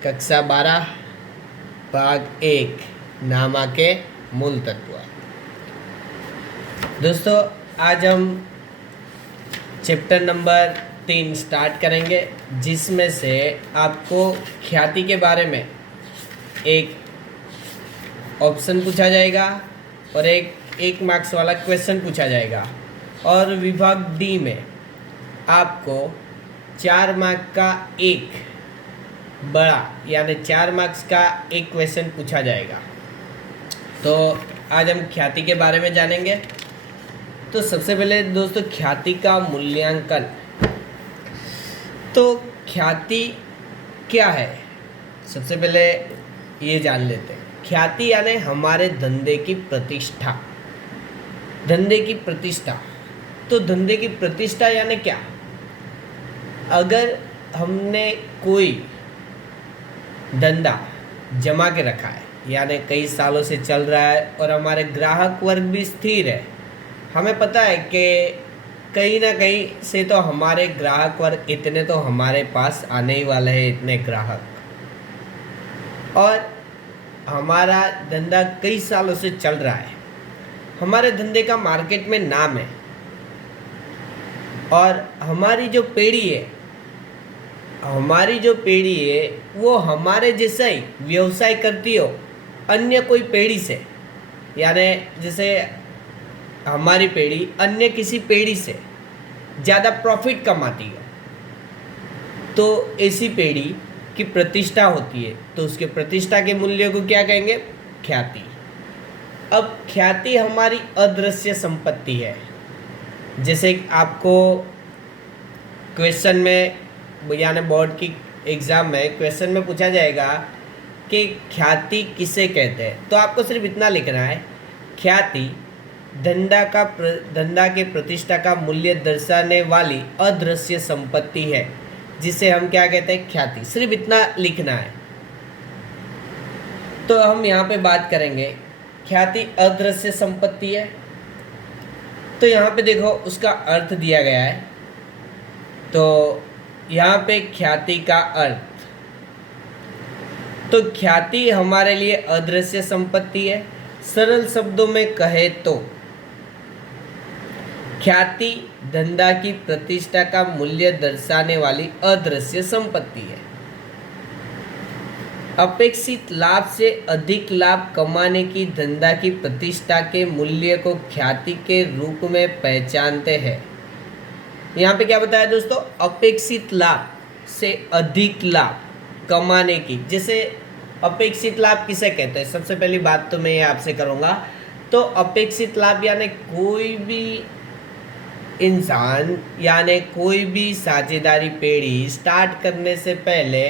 कक्षा 12 भाग 1 नामा के मूल तत्व। दोस्तों आज हम चैप्टर नंबर 3 स्टार्ट करेंगे, जिसमें से आपको ख्याति के बारे में एक ऑप्शन पूछा जाएगा और एक मार्क्स वाला क्वेश्चन पूछा जाएगा, और विभाग डी में आपको 4 मार्क का एक बड़ा यानी 4 मार्क्स का एक क्वेश्चन पूछा जाएगा। तो आज हम ख्याति के बारे में जानेंगे। तो सबसे पहले दोस्तों ख्याति का मूल्यांकन। तो ख्याति क्या है, सबसे पहले ये जान लेते हैं। ख्याति यानी हमारे धंधे की प्रतिष्ठा। धंधे की प्रतिष्ठा, तो धंधे की प्रतिष्ठा यानी क्या? अगर हमने कोई धंधा जमा के रखा है, यानी कई सालों से चल रहा है और हमारे ग्राहक वर्ग भी स्थिर है, हमें पता है कि कहीं ना कहीं से तो हमारे ग्राहक वर्ग इतने तो हमारे पास आने ही वाले हैं, इतने ग्राहक, और हमारा धंधा कई सालों से चल रहा है, हमारे धंधे का मार्केट में नाम है, और हमारी जो पीढ़ी है वो हमारे जैसा ही व्यवसाय करती हो अन्य कोई पीढ़ी से, यानी जैसे हमारी पीढ़ी अन्य किसी पीढ़ी से ज़्यादा प्रॉफिट कमाती है, तो ऐसी पीढ़ी की प्रतिष्ठा होती है। तो उसके प्रतिष्ठा के मूल्य को क्या कहेंगे? ख्याति। अब ख्याति हमारी अदृश्य संपत्ति है। जैसे आपको क्वेश्चन में यानी बोर्ड की एग्ज़ाम में क्वेश्चन में पूछा जाएगा कि ख्याति किसे कहते हैं, तो आपको सिर्फ इतना लिखना है, ख्याति धंधा के प्रतिष्ठा का मूल्य दर्शाने वाली अदृश्य संपत्ति है, जिसे हम क्या कहते हैं? ख्याति। सिर्फ इतना लिखना है। तो हम यहाँ पे बात करेंगे ख्याति अदृश्य संपत्ति है। तो यहाँ पे देखो उसका अर्थ दिया गया है। तो यहाँ पे ख्याति का अर्थ, तो ख्याति हमारे लिए अदृश्य संपत्ति है। सरल शब्दों में कहे तो ख्याति धंधा की प्रतिष्ठा का मूल्य दर्शाने वाली अदृश्य संपत्ति है। अपेक्षित लाभ से अधिक लाभ कमाने की धंधा की प्रतिष्ठा के मूल्य को ख्याति के रूप में पहचानते हैं। यहाँ पे क्या बताया दोस्तों? अपेक्षित लाभ से अधिक लाभ कमाने की। जैसे अपेक्षित लाभ किसे कहते हैं? सबसे पहली बात तो मैं ये आपसे करूँगा। तो अपेक्षित लाभ यानी कोई भी इंसान यानी कोई भी साझेदारी पेढ़ी स्टार्ट करने से पहले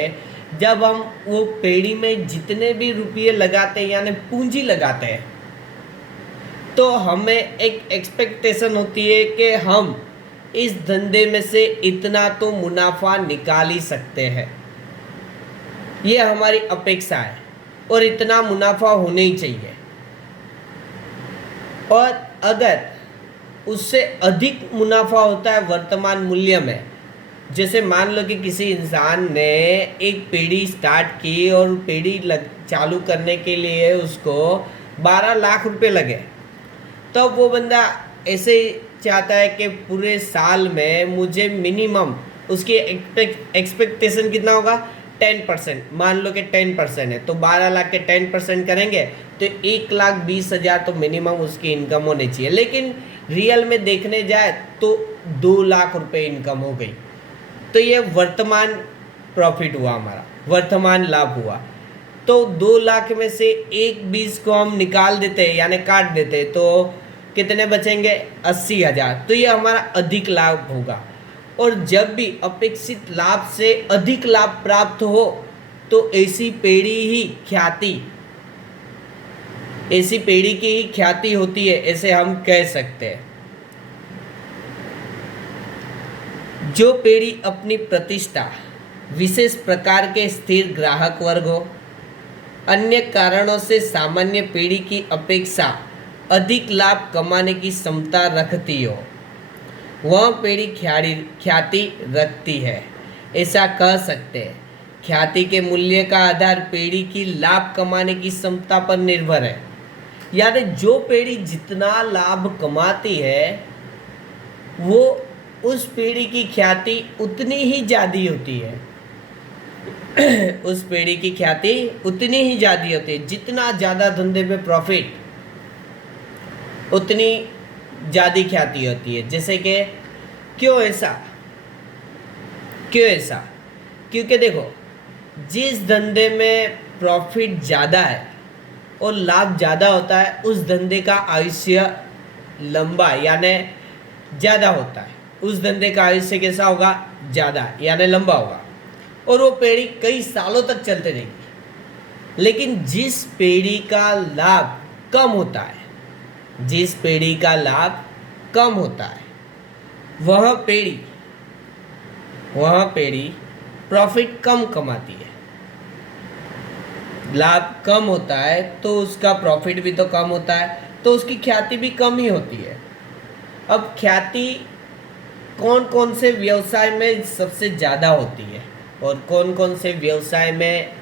जब हम वो पेढ़ी में जितने भी रुपये लगाते हैं यानी पूंजी लगाते हैं, तो हमें एक एक्सपेक्टेशन होती है कि हम इस धंधे में से इतना तो मुनाफा निकाल ही सकते हैं, ये हमारी अपेक्षा है, और इतना मुनाफा होना ही चाहिए। और अगर उससे अधिक मुनाफा होता है वर्तमान मूल्य में, जैसे मान लो कि किसी इंसान ने एक पीढ़ी स्टार्ट की और पीढ़ी चालू करने के लिए उसको 12 लाख रुपए लगे, तो वो बंदा ऐसे ही चाहता है कि पूरे साल में मुझे मिनिमम उसकी एक्सपेक्टेशन कितना होगा? 10%। मान लो कि 10% है, तो 12 लाख के 10% करेंगे तो 1,20,000 तो मिनिमम उसकी इनकम होनी चाहिए। लेकिन रियल में देखने जाए तो 2 लाख रुपए इनकम हो गई। तो ये वर्तमान प्रॉफिट हुआ, हमारा वर्तमान लाभ हुआ। तो 2 लाख में से 1,20 को हम निकाल देते हैं यानी काट देते हैं, तो कितने बचेंगे? 80,000। तो ये हमारा अधिक लाभ होगा। और जब भी अपेक्षित लाभ से अधिक लाभ प्राप्त हो तो ऐसी पेढ़ी की ही ख्याति होती है, ऐसे हम कह सकते हैं। जो पीढ़ी अपनी प्रतिष्ठा विशेष प्रकार के स्थिर ग्राहक वर्ग हो, अन्य कारणों से सामान्य पीढ़ी की अपेक्षा अधिक लाभ कमाने की क्षमता रखती हो, वह पीढ़ी ख्याति रखती है। ऐसा कह सकते हैं ख्याति के मूल्य का आधार पीढ़ी की लाभ कमाने की क्षमता पर निर्भर है। यानी जो पीढ़ी जितना लाभ कमाती है वो उस पीढ़ी की ख्याति उतनी ही ज़्यादा होती है। उस पीढ़ी की ख्याति उतनी ही ज़्यादा होती है। जितना ज़्यादा धंधे में प्रॉफिट उतनी ज़्यादा ख्याति होती है। जैसे कि क्यों ऐसा? क्योंकि देखो, जिस धंधे में प्रॉफिट ज़्यादा है और लाभ ज़्यादा होता है उस धंधे का आयुष्य लंबा यानी ज़्यादा होता है। उस धंधे का आयुष्य कैसा होगा? ज़्यादा यानी लंबा होगा और वो पीढ़ी कई सालों तक चलते रहेगी। लेकिन जिस पीढ़ी का लाभ कम होता है, वह पीढ़ी प्रॉफिट कम कमाती है। लाभ कम होता है तो उसका प्रॉफिट भी तो कम होता है, तो उसकी ख्याति भी कम ही होती है। अब ख्याति कौन कौन से व्यवसाय में सबसे ज़्यादा होती है और कौन कौन से व्यवसाय में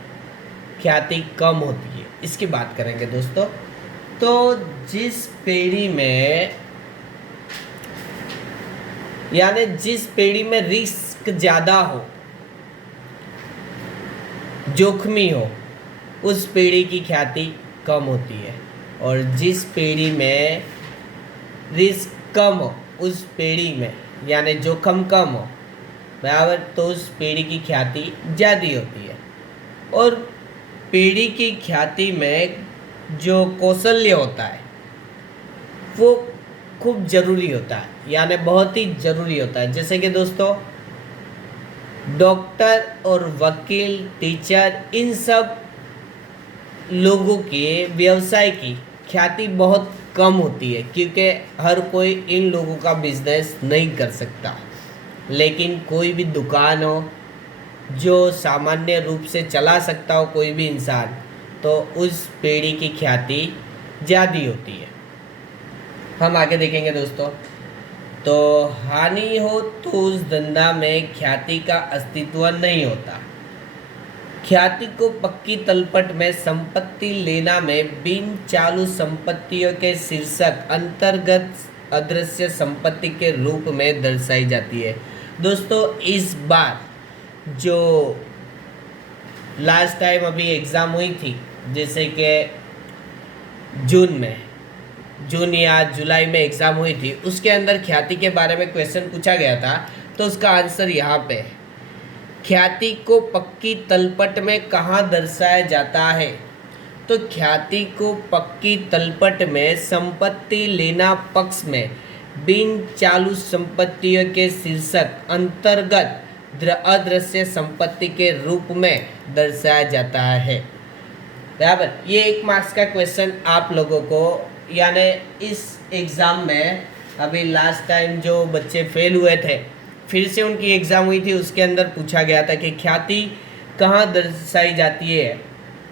ख्याति कम होती है, इसकी बात करेंगे दोस्तों। तो जिस पीढ़ी में रिस्क ज़्यादा हो, जोखमी हो, उस पीढ़ी की ख्याति कम होती है। और जिस पीढ़ी में रिस्क कम हो, उस पीढ़ी में यानी जोखम कम हो बराबर, तो उस पीढ़ी की ख्याति ज़्यादा होती है। और पीढ़ी की ख्याति में जो कौशल्य होता है वो खूब ज़रूरी होता है, यानी बहुत ही ज़रूरी होता है। जैसे कि दोस्तों, डॉक्टर और वकील, टीचर, इन सब लोगों के व्यवसाय की ख्याति बहुत कम होती है क्योंकि हर कोई इन लोगों का बिजनेस नहीं कर सकता। लेकिन कोई भी दुकान हो जो सामान्य रूप से चला सकता हो कोई भी इंसान, तो उस पीढ़ी की ख्याति ज़्यादा होती है। हम आगे देखेंगे दोस्तों। तो हानि हो तो उस धंधा में ख्याति का अस्तित्व नहीं होता। ख्याति को पक्की तलपट में संपत्ति लेना में बिन चालू संपत्तियों के शीर्षक अंतर्गत अदृश्य संपत्ति के रूप में दर्शाई जाती है। दोस्तों, इस बार जो लास्ट टाइम अभी एग्ज़ाम हुई थी, जैसे कि जून या जुलाई में एग्ज़ाम हुई थी, उसके अंदर ख्याति के बारे में क्वेश्चन पूछा गया था। तो उसका आंसर यहाँ पे है। ख्याति को पक्की तलपट में कहाँ दर्शाया जाता है? तो ख्याति को पक्की तलपट में संपत्ति लेना पक्ष में बिन चालू संपत्तियों के शीर्षक अंतर्गत अदृश्य संपत्ति के रूप में दर्शाया जाता है। बराबर, ये 1 मार्क्स का क्वेश्चन आप लोगों को, यानी इस एग्ज़ाम में अभी लास्ट टाइम जो बच्चे फेल हुए थे, फिर से उनकी एग्ज़ाम हुई थी, उसके अंदर पूछा गया था कि ख्याति कहाँ दर्शाई जाती है।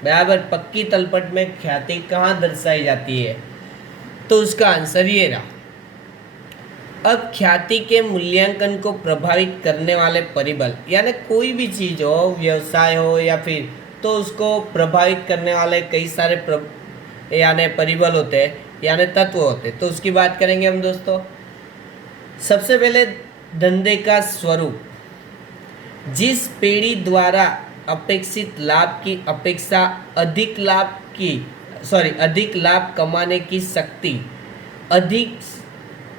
बराबर, पक्की तलपट में ख्याति कहाँ दर्शाई जाती है? तो उसका आंसर ये रहा। अब ख्याति के मूल्यांकन को प्रभावित करने वाले परिबल, यानी कोई भी चीज़ हो, व्यवसाय हो या फिर, तो उसको प्रभावित करने वाले कई सारे यानी परिबल होते हैं, यानी तत्व होते हैं। तो उसकी बात करेंगे हम दोस्तों। सबसे पहले धंधे का स्वरूप। जिस पीढ़ी द्वारा अपेक्षित लाभ की अपेक्षा अधिक लाभ कमाने की शक्ति, अधिक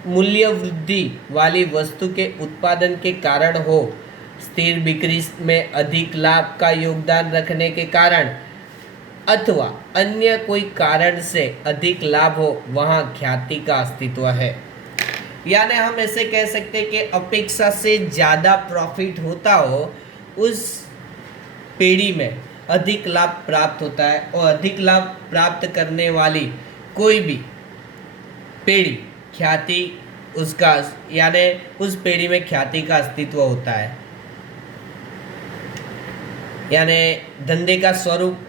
मूल्य वृद्धि वाली वस्तु के उत्पादन के कारण हो, स्थिर बिक्री में अधिक लाभ का योगदान रखने के कारण, अथवा अन्य कोई कारण से अधिक लाभ हो, वहाँ ख्याति का अस्तित्व है। यानी हम ऐसे कह सकते हैं कि अपेक्षा से ज़्यादा प्रॉफिट होता हो, उस पीढ़ी में अधिक लाभ प्राप्त होता है। और अधिक लाभ प्राप्त करने वाली कोई भी पीढ़ी, ख्याति उसका, यानी उस पीढ़ी में ख्याति का अस्तित्व होता है। यानी धंधे का स्वरूप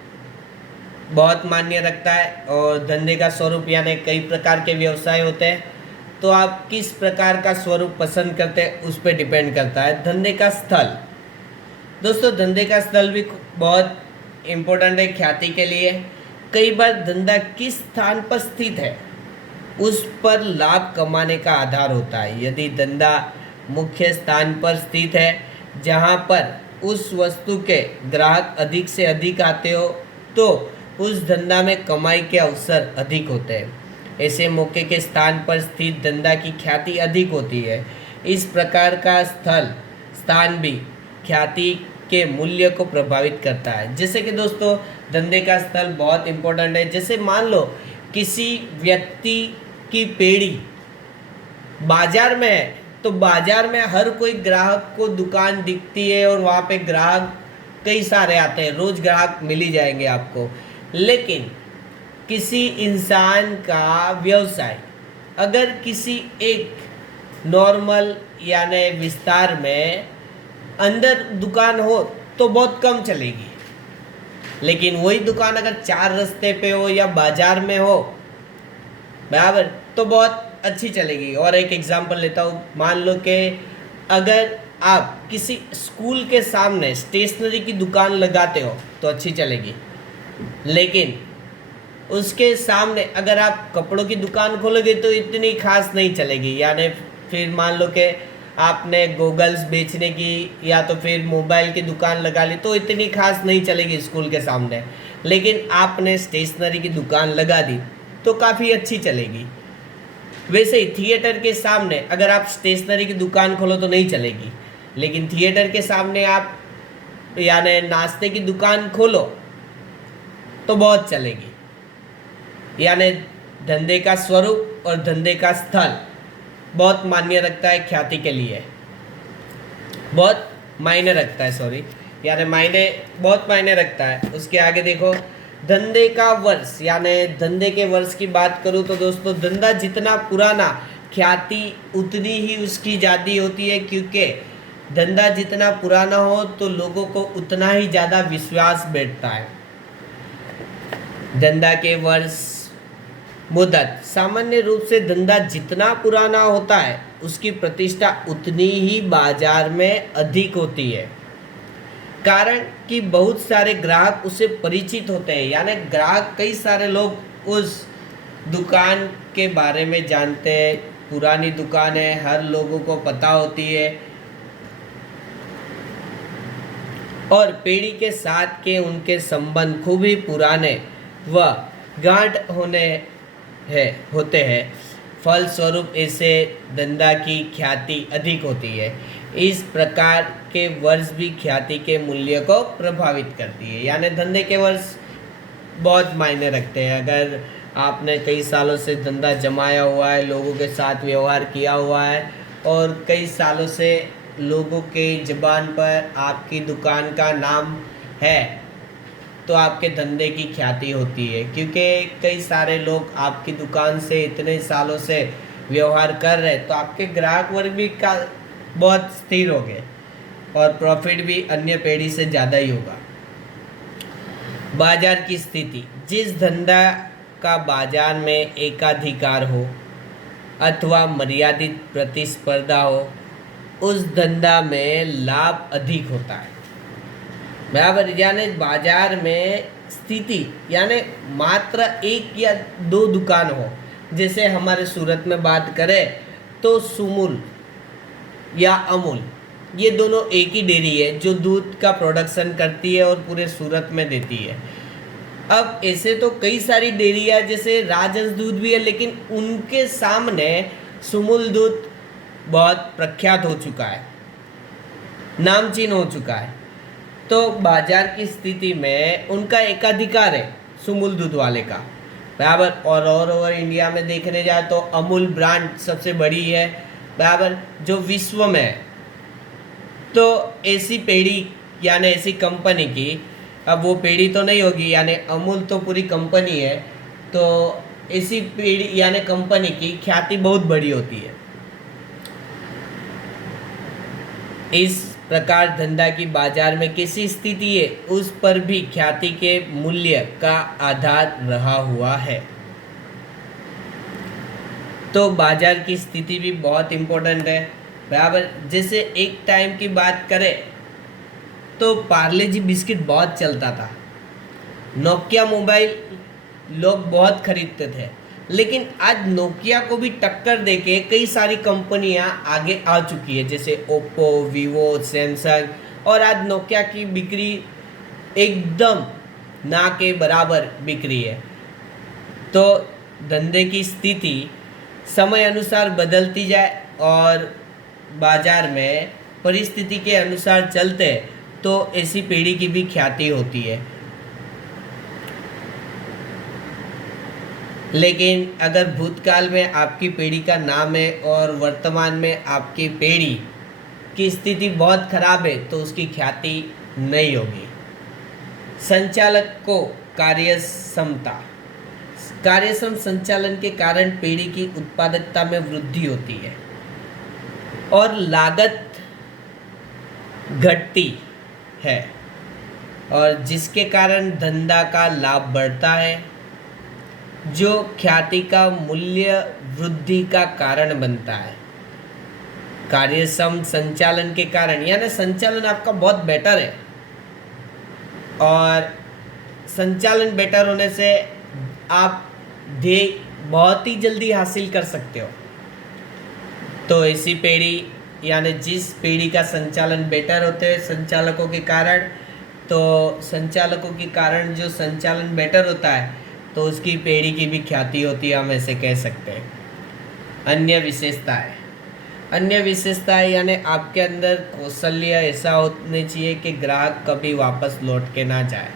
बहुत मान्य रखता है। और धंधे का स्वरूप यानी कई प्रकार के व्यवसाय होते हैं, तो आप किस प्रकार का स्वरूप पसंद करते हैं उस पर डिपेंड करता है। धंधे का स्थल, दोस्तों धंधे का स्थल भी बहुत इम्पोर्टेंट है ख्याति के लिए। कई बार धंधा किस स्थान पर स्थित है उस पर लाभ कमाने का आधार होता है। यदि धंधा मुख्य स्थान पर स्थित है जहां पर उस वस्तु के ग्राहक अधिक से अधिक आते हो तो उस धंधा में कमाई के अवसर अधिक होते हैं। ऐसे मौके के स्थान पर स्थित धंधा की ख्याति अधिक होती है। इस प्रकार का स्थान भी ख्याति के मूल्य को प्रभावित करता है। जैसे कि दोस्तों धंधे का स्थल बहुत इम्पोर्टेंट है। जैसे मान लो किसी व्यक्ति की पेड़ी बाजार में है तो बाजार में हर कोई ग्राहक को दुकान दिखती है और वहाँ पे ग्राहक कई सारे आते हैं, रोज ग्राहक मिल ही जाएंगे आपको। लेकिन किसी इंसान का व्यवसाय अगर किसी एक नॉर्मल यानी विस्तार में अंदर दुकान हो तो बहुत कम चलेगी, लेकिन वही दुकान अगर 4 रास्ते पे हो या बाजार में हो बराबर तो बहुत अच्छी चलेगी। और एक एग्जांपल लेता हूँ, मान लो कि अगर आप किसी स्कूल के सामने स्टेशनरी की दुकान लगाते हो तो अच्छी चलेगी, लेकिन उसके सामने अगर आप कपड़ों की दुकान खोलोगे तो इतनी खास नहीं चलेगी। यानी फिर मान लो कि आपने गॉगल्स बेचने की या तो फिर मोबाइल की दुकान लगा ली तो इतनी खास नहीं चलेगी स्कूल के सामने, लेकिन आपने स्टेशनरी की दुकान लगा दी तो काफ़ी अच्छी चलेगी। वैसे ही थिएटर के सामने अगर आप स्टेशनरी की दुकान खोलो तो नहीं चलेगी, लेकिन थिएटर के सामने आप यानी नाश्ते की दुकान खोलो तो बहुत चलेगी। यानी धंधे का स्वरूप और धंधे का स्थल बहुत मान्य रखता है ख्याति के लिए, बहुत मायने रखता है, सॉरी यानी बहुत मायने रखता है। उसके आगे देखो धंधे का वर्ष, यानी धंधे के वर्ष की बात करूँ तो दोस्तों धंधा जितना पुराना ख्याति उतनी ही उसकी ज़्यादा होती है, क्योंकि धंधा जितना पुराना हो तो लोगों को उतना ही ज़्यादा विश्वास बैठता है। धंधा के वर्ष मुद्दत, सामान्य रूप से धंधा जितना पुराना होता है उसकी प्रतिष्ठा उतनी ही बाजार में अधिक होती है, कारण कि बहुत सारे ग्राहक उससे परिचित होते हैं। यानी ग्राहक कई सारे लोग उस दुकान के बारे में जानते हैं, पुरानी दुकान है, हर लोगों को पता होती है और पेड़ी के साथ के उनके संबंध खूब ही पुराने व गांठ होते हैं। फलस्वरूप ऐसे धंधा की ख्याति अधिक होती है। इस प्रकार के वर्ष भी ख्याति के मूल्य को प्रभावित करती है। यानी धंधे के वर्ष बहुत मायने रखते हैं। अगर आपने कई सालों से धंधा जमाया हुआ है, लोगों के साथ व्यवहार किया हुआ है और कई सालों से लोगों के ज़बान पर आपकी दुकान का नाम है तो आपके धंधे की ख्याति होती है, क्योंकि कई सारे लोग आपकी दुकान से इतने सालों से व्यवहार कर रहे तो आपके ग्राहक वर्ग भी का बहुत स्थिर हो गए और प्रॉफिट भी अन्य पेढ़ी से ज़्यादा ही होगा। बाजार की स्थिति, जिस धंधा का बाजार में एकाधिकार हो अथवा मर्यादित प्रतिस्पर्धा हो उस धंधा में लाभ अधिक होता है बराबर। यानी बाजार में स्थिति यानी मात्र 1 या 2 दुकान हो। जैसे हमारे सूरत में बात करें तो सुमूल या अमूल, ये दोनों एक ही डेयरी है जो दूध का प्रोडक्शन करती है और पूरे सूरत में देती है। अब ऐसे तो कई सारी डेयरियाँ जैसे राजहंस दूध भी है, लेकिन उनके सामने सुमूल दूध बहुत प्रख्यात हो चुका है, नामचीन हो चुका है। तो बाजार की स्थिति में उनका एकाधिकार है सुमूल दूध वाले का बराबर। और ओवर इंडिया में देखने जाए तो अमूल ब्रांड सबसे बड़ी है बराबर जो विश्व में है। तो ऐसी पेड़ी यानी ऐसी कंपनी की, अब वो पेड़ी तो नहीं होगी यानी अमूल तो पूरी कंपनी है, तो ऐसी पेड़ी यानी कंपनी की ख्याति बहुत बड़ी होती है। इस प्रकार धंधा की बाजार में कैसी स्थिति है उस पर भी ख्याति के मूल्य का आधार रहा हुआ है। तो बाजार की स्थिति भी बहुत इम्पोर्टेंट है बराबर। जैसे एक टाइम की बात करें तो पार्ले जी बिस्किट बहुत चलता था, नोकिया मोबाइल लोग बहुत खरीदते थे। लेकिन आज नोकिया को भी टक्कर देके कई सारी कंपनियां आगे आ चुकी है, जैसे ओप्पो, वीवो, सैमसंग, और आज नोकिया की बिक्री एकदम ना के बराबर बिक रही है। तो धंधे की स्थिति समय अनुसार बदलती जाए और बाजार में परिस्थिति के अनुसार चलते तो ऐसी पीढ़ी की भी ख्याति होती है। लेकिन अगर भूतकाल में आपकी पीढ़ी का नाम है और वर्तमान में आपकी पीढ़ी की स्थिति बहुत खराब है तो उसकी ख्याति नहीं होगी। संचालक को कार्यक्षमता, कार्यक्षम संचालन के कारण पीढ़ी की उत्पादकता में वृद्धि होती है और लागत घटती है, और जिसके कारण धंधा का लाभ बढ़ता है, जो ख्याति का मूल्य वृद्धि का कारण बनता है। कार्यक्षम संचालन के कारण, यानी संचालन आपका बहुत बेटर है और संचालन बेटर होने से आप ध्येय बहुत ही जल्दी हासिल कर सकते हो। तो ऐसी पीढ़ी, यानी जिस पीढ़ी का संचालन बेटर होते हैं संचालकों के कारण, तो संचालकों के कारण जो संचालन बेटर होता है तो उसकी पीढ़ी की भी ख्याति होती है, हम ऐसे कह सकते हैं। अन्य विशेषताएं, अन्य विशेषताएं यानी आपके अंदर कौशल्य ऐसा होने चाहिए कि ग्राहक कभी वापस लौट के ना जाए।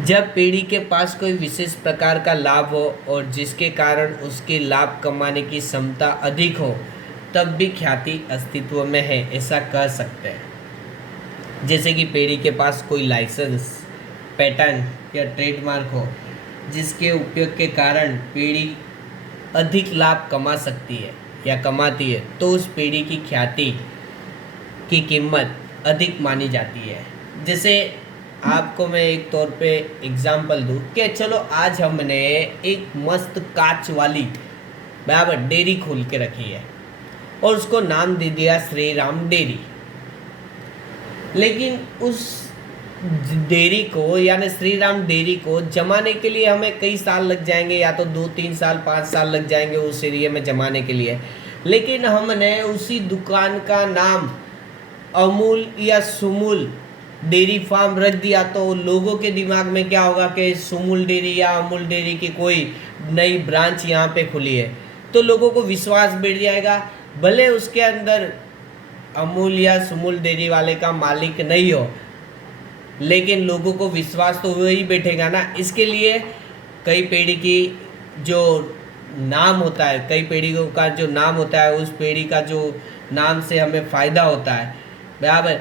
जब पीढ़ी के पास कोई विशेष प्रकार का लाभ हो और जिसके कारण उसकी लाभ कमाने की क्षमता अधिक हो, तब भी ख्याति अस्तित्व में है, ऐसा कह सकते हैं। जैसे कि पीढ़ी के पास कोई लाइसेंस, पैटर्न या ट्रेडमार्क हो जिसके उपयोग के कारण पीढ़ी अधिक लाभ कमा सकती है या कमाती है, तो उस पीढ़ी की ख्याति की कीमत अधिक मानी जाती है। जैसे आपको मैं एक तौर पे एग्जांपल दूँ कि चलो आज हमने एक मस्त कांच वाली बराबर डेयरी खोल के रखी है और उसको नाम दे दिया श्री राम डेयरी। लेकिन उस डेयरी को यानी श्री राम डेयरी को जमाने के लिए हमें कई साल लग जाएंगे, या तो 2-3 साल 5 साल लग जाएंगे उस एरिया में जमाने के लिए। लेकिन हमने उसी दुकान का नाम अमूल या सुमूल डेयरी फार्म रख दिया तो लोगों के दिमाग में क्या होगा कि सुमूल डेयरी या अमूल डेयरी की कोई नई ब्रांच यहाँ पे खुली है, तो लोगों को विश्वास बैठ जाएगा। भले उसके अंदर अमूल या सुमूल डेयरी वाले का मालिक नहीं हो, लेकिन लोगों को विश्वास तो वही बैठेगा ना। इसके लिए कई पीढ़ी की जो नाम होता है, कई पीढ़ियों का जो नाम होता है, उस पीढ़ी का जो नाम से हमें फ़ायदा होता है बराबर,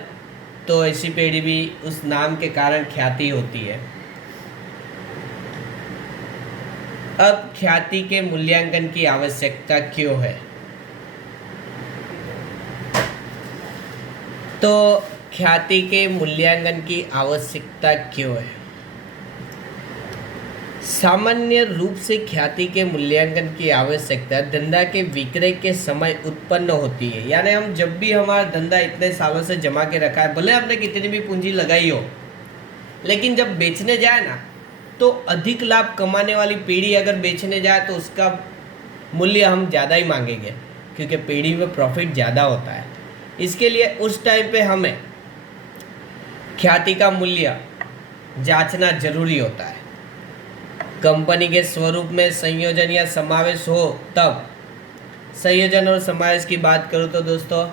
तो ऐसी पीढ़ी भी उस नाम के कारण ख्याति होती है। अब ख्याति के मूल्यांकन की आवश्यकता क्यों है? तो ख्याति के मूल्यांकन की आवश्यकता क्यों है? सामान्य रूप से ख्याति के मूल्यांकन की आवश्यकता धंधा के विक्रय के समय उत्पन्न होती है। यानी हम जब भी हमारा धंधा इतने सालों से जमा के रखा है, भले हमने कितनी भी पूंजी लगाई हो, लेकिन जब बेचने जाए ना तो अधिक लाभ कमाने वाली पीढ़ी अगर बेचने जाए तो उसका मूल्य हम ज़्यादा ही मांगेंगे, क्योंकि पीढ़ी में प्रॉफिट ज़्यादा होता है। इसके लिए उस टाइम पे हमें ख्याति का मूल्य जांचना जरूरी होता है। कंपनी के स्वरूप में संयोजन या समावेश हो तब। संयोजन और समावेश की बात करूँ तो दोस्तों,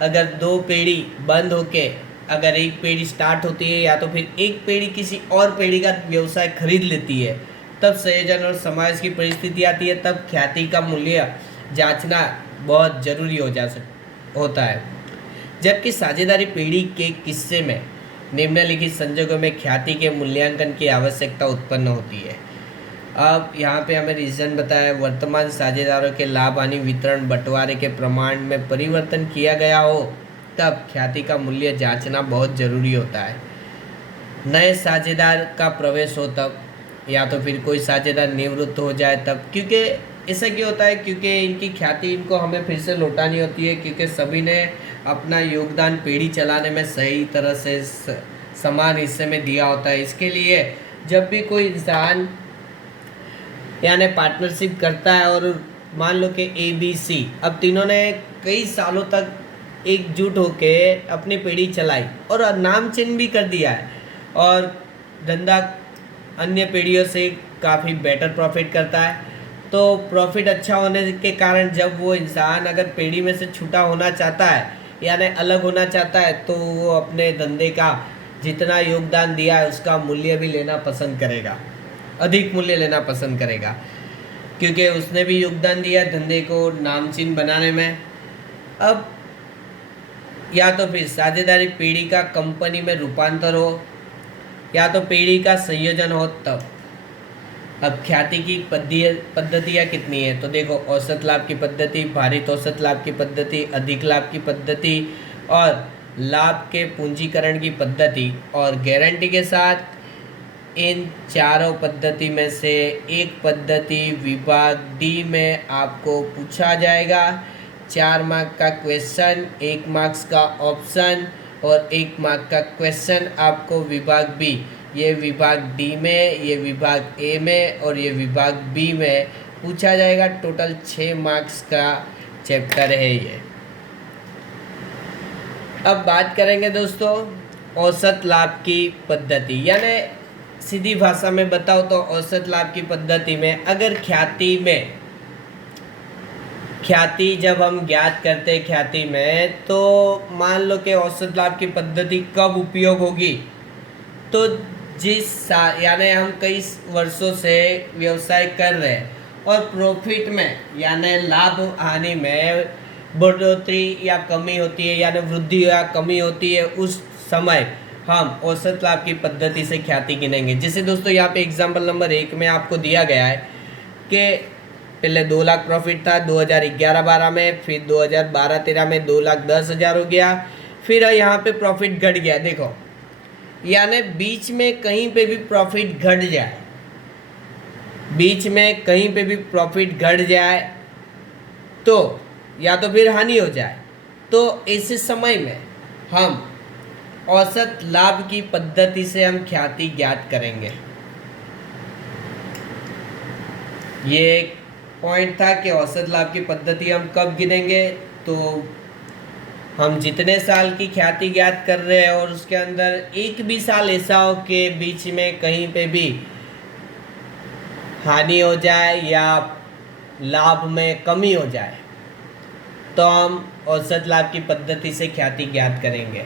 अगर 2 पीढ़ी बंद होके अगर एक पीढ़ी स्टार्ट होती है या तो फिर एक पीढ़ी किसी और पीढ़ी का व्यवसाय खरीद लेती है, तब संयोजन और समावेश की परिस्थिति आती है, तब ख्याति का मूल्य जांचना बहुत जरूरी होता है। जबकि साझेदारी पीढ़ी के किस्से में निम्नलिखित संजोगों में ख्याति के मूल्यांकन की आवश्यकता उत्पन्न होती है। अब यहाँ पे हमें रीज़न बताया, वर्तमान साझेदारों के लाभ हानि वितरण बंटवारे के प्रमाण में परिवर्तन किया गया हो तब ख्याति का मूल्य जांचना बहुत ज़रूरी होता है। नए साझेदार का प्रवेश हो तब, या तो फिर कोई साझेदार निवृत्त हो जाए तब, क्योंकि ऐसा क्यों होता है? क्योंकि इनकी ख्याति इनको हमें फिर से लौटानी होती है, क्योंकि सभी ने अपना योगदान पीढ़ी चलाने में सही तरह से समान हिस्से में दिया होता है। इसके लिए जब भी कोई इंसान यानी पार्टनरशिप करता है और मान लो कि ABC, अब तीनों ने कई सालों तक एकजुट होके अपनी पीढ़ी चलाई और नाम चिन्ह भी कर दिया है और धंधा अन्य पीढ़ियों से काफ़ी बेटर प्रॉफिट करता है। तो प्रॉफिट अच्छा होने के कारण जब वो इंसान अगर पीढ़ी में से छूटा होना चाहता है यानी अलग होना चाहता है, तो वो अपने धंधे का जितना योगदान दिया है उसका मूल्य भी लेना पसंद करेगा, अधिक मूल्य लेना पसंद करेगा, क्योंकि उसने भी योगदान दिया धंधे को नामचीन बनाने में। अब या तो फिर साझेदारी पीढ़ी का कंपनी में रूपांतर हो या तो पीढ़ी का संयोजन हो तब। अब ख्याति की पद्धतियाँ कितनी है? तो देखो, औसत लाभ की पद्धति, भारित औसत लाभ की पद्धति, अधिक लाभ की पद्धति और लाभ के पूंजीकरण की पद्धति। और गारंटी के साथ इन चारों पद्धति में से एक पद्धति विभाग डी में आपको पूछा जाएगा। 4 मार्क का क्वेश्चन, 1 मार्क्स का ऑप्शन और 1 मार्क का क्वेश्चन आपको विभाग बी, ये विभाग डी में, ये विभाग ए में और ये विभाग बी में पूछा जाएगा। टोटल 6 मार्क्स का चैप्टर है ये। अब बात करेंगे दोस्तों औसत लाभ की पद्धति, यानी सीधी भाषा में बताओ तो औसत लाभ की पद्धति में अगर ख्याति जब हम ज्ञात करते हैं ख्याति में, तो मान लो कि औसत लाभ की पद्धति कब उपयोग होगी? तो यानी हम कई वर्षों से व्यवसाय कर रहे हैं और प्रॉफिट में यानी लाभ हानि में बढ़ोतरी या कमी होती है, यानी वृद्धि या कमी होती है, उस समय हम औसत लाभ की पद्धति से ख्याति गिनेंगे। जैसे दोस्तों यहाँ पे एग्जाम्पल नंबर 1 में आपको दिया गया है कि पहले 2 लाख प्रॉफिट था 2011-12 में, फिर 2012-13 में 2,10,000 हो गया, फिर यहाँ पे प्रॉफिट घट गया। देखो, यानी बीच में कहीं पे भी प्रॉफिट घट जाए, बीच में कहीं पे भी प्रॉफिट घट जाए तो या तो फिर हानि हो जाए, तो ऐसे समय में हम औसत लाभ की पद्धति से हम ख्याति ज्ञात करेंगे। ये एक पॉइंट था कि औसत लाभ की पद्धति हम कब गिनेंगे? तो हम जितने साल की ख्याति ज्ञात कर रहे हैं और उसके अंदर एक भी साल ऐसा हो कि बीच में कहीं पे भी हानि हो जाए या लाभ में कमी हो जाए, तो हम औसत लाभ की पद्धति से ख्याति ज्ञात करेंगे।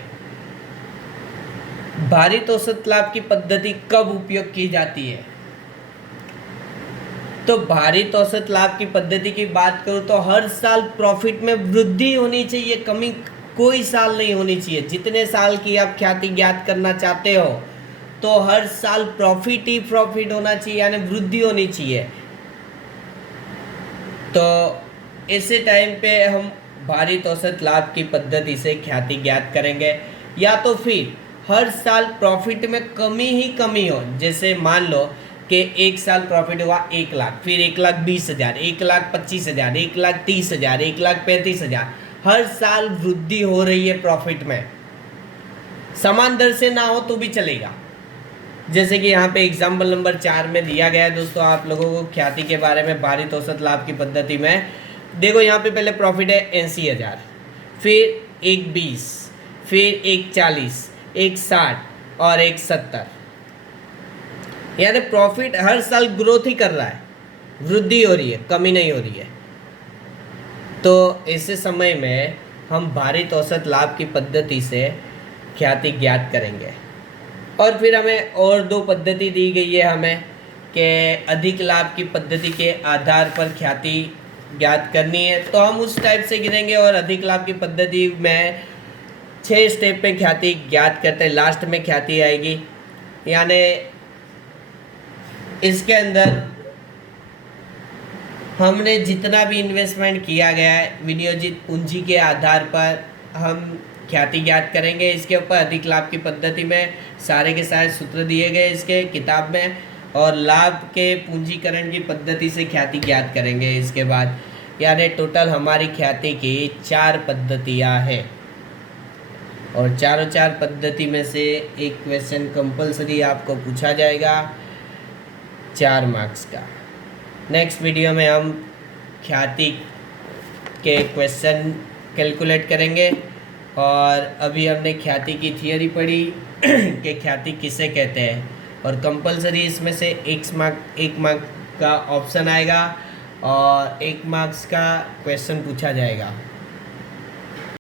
भारित औसत लाभ की पद्धति कब उपयोग की जाती है? तो भारित औसत लाभ की पद्धति की बात करूं तो हर साल प्रॉफिट में वृद्धि होनी चाहिए, कमी कोई साल नहीं होनी चाहिए। जितने साल की आप ख्याति ज्ञात करना चाहते हो तो हर साल प्रॉफिट ही प्रॉफिट होना चाहिए, यानी वृद्धि होनी चाहिए। तो ऐसे टाइम पे हम भारित औसत लाभ की पद्धति से ख्याति ज्ञात करेंगे। या तो फिर हर साल प्रॉफिट में कमी ही कमी हो, जैसे मान लो कि एक साल प्रॉफिट हुआ 1 लाख, फिर 1,20,000, 1,25,000, 1,30,000, 1,35,000, हर साल वृद्धि हो रही है प्रॉफिट में, समान दर से ना हो तो भी चलेगा। जैसे कि यहाँ पे एग्जाम्पल नंबर 4 में दिया गया है दोस्तों आप लोगों को ख्याति के बारे में भारित औसत लाभ की पद्धति में। देखो यहाँ पे पहले प्रॉफिट है 80,000, फिर 1,20, फिर 1,40, 1,60 और 1,70, यानी प्रॉफिट हर साल ग्रोथ ही कर रहा है, वृद्धि हो रही है, कमी नहीं हो रही है। तो ऐसे समय में हम भारित औसत लाभ की पद्धति से ख्याति ज्ञात करेंगे। और फिर हमें और 2 पद्धति दी गई है हमें कि अधिक लाभ की पद्धति के आधार पर ख्याति ज्ञात करनी है, तो हम उस टाइप से गिनेंगे। और अधिक लाभ की पद्धति में 6 स्टेप में ख्याति ज्ञात करते हैं, लास्ट में ख्याति आएगी। यानी इसके अंदर हमने जितना भी इन्वेस्टमेंट किया गया है विनियोजित पूंजी के आधार पर हम ख्याति ज्ञात करेंगे। इसके ऊपर अधिक लाभ की पद्धति में सारे के सारे सूत्र दिए गए इसके किताब में, और लाभ के पूंजीकरण की पद्धति से ख्याति ज्ञात करेंगे इसके बाद। यानी टोटल हमारी ख्याति की 4 पद्धतियाँ हैं और चार पद्धति में से एक क्वेश्चन कंपलसरी आपको पूछा जाएगा 4 मार्क्स का। नेक्स्ट वीडियो में हम ख्याति के क्वेश्चन कैलकुलेट करेंगे और अभी हमने ख्याति की थियरी पढ़ी कि ख्याति किसे कहते हैं और कंपलसरी इसमें से 1 मार्क का ऑप्शन आएगा और 1 मार्क्स का क्वेश्चन पूछा जाएगा।